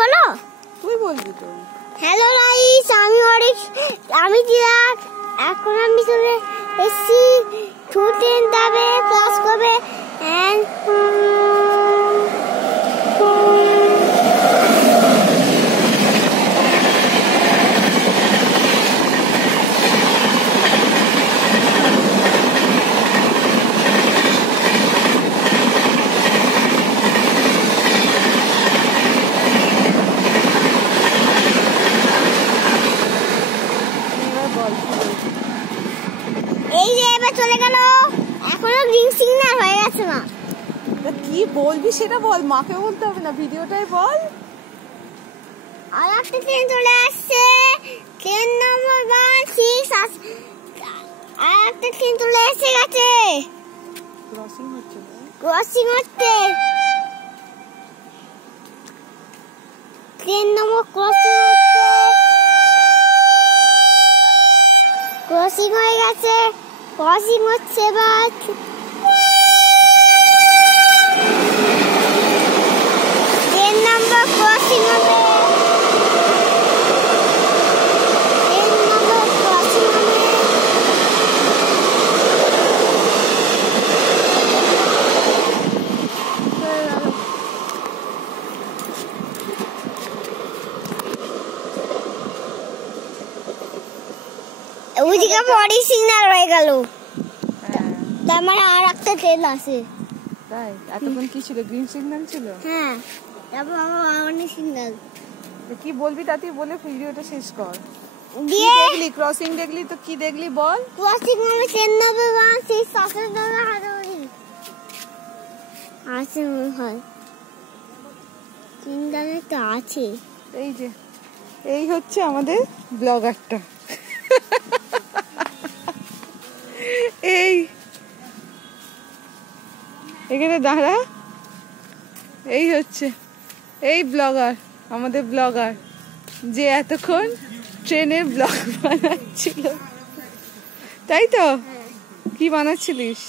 বলো, তুই বলবি তো। হ্যালো গাইস, আমি চিরাগ। এখন আমি চলে এসেছি ট্রেন যাবে, ক্লাস করবে এন্ড এই যে এবার চলে গেল। এখনো গ্রিন সিগন্যাল হয়ে গেছে না। কি বলবি সেটা বল, মাকে বলতে হবে না, ভিডিওটাই বল। আর একটা ট্রেন চলে আসছে, ট্রেন নম্বর 16। আর একটা ট্রেন চলে এসে গেছে, ক্রসিং হচ্ছে। ট্রেন নম্বর ক্রসিং হয়ে গেছে, ক্রসিং হচ্ছে এবার। ট্রেন নম্বর ক্রসিং হবে, ওইদিকে পরে সিগন্যাল হয়ে গেল। তার মানে আর একটা ট্রেন আছে। তাই এতক্ষণ কি ছিল? গ্রিন সিগন্যাল ছিল। হ্যাঁ, তারপর আমার সিগন্যাল। কি বলবি তাতে বলে ভিডিওটা শেষ কর। দিয়ে দেখলি ক্রসিং দেখলি তো, কি দেখলি বল। ক্রসিং হবে ট্রেন নম্বর 16 আছে মনে হয়, সিগন্যালে তো আছে। এই যে এই হচ্ছে আমাদের ব্লগারটা। এই এখানে দাঁড়া, এই হচ্ছে এই ব্লগার, আমাদের ব্লগার যে এতক্ষণ ট্রেনের ব্লগ বানাচ্ছিল, তাই তো? কি বানাচ্ছিলিস?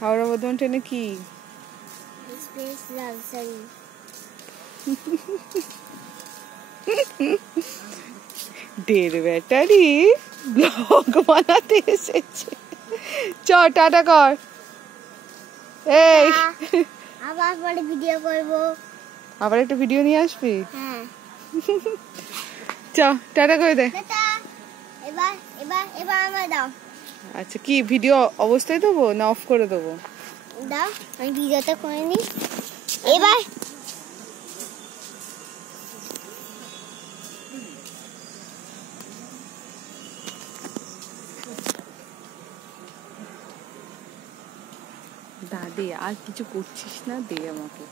হাওড়া বর্ধমান ট্রেনে কি? দেড় ব্যাটারি ব্লগ বানাতে এসেছে। চ টাটা কর। এই আবার পরে ভিডিও করব। আবার একটা ভিডিও নিয়ে আসবি? হ্যাঁ। চ টাটা করে দে। এবার এবার এবার আমায় দাও। আচ্ছা, কি ভিডিও অবস্থায় দেবো না অফ করে দেবো? দাও, আমি ভিডিওটা করে নি। এবার দে, আর কিছু করছিস না, দে আমাকে।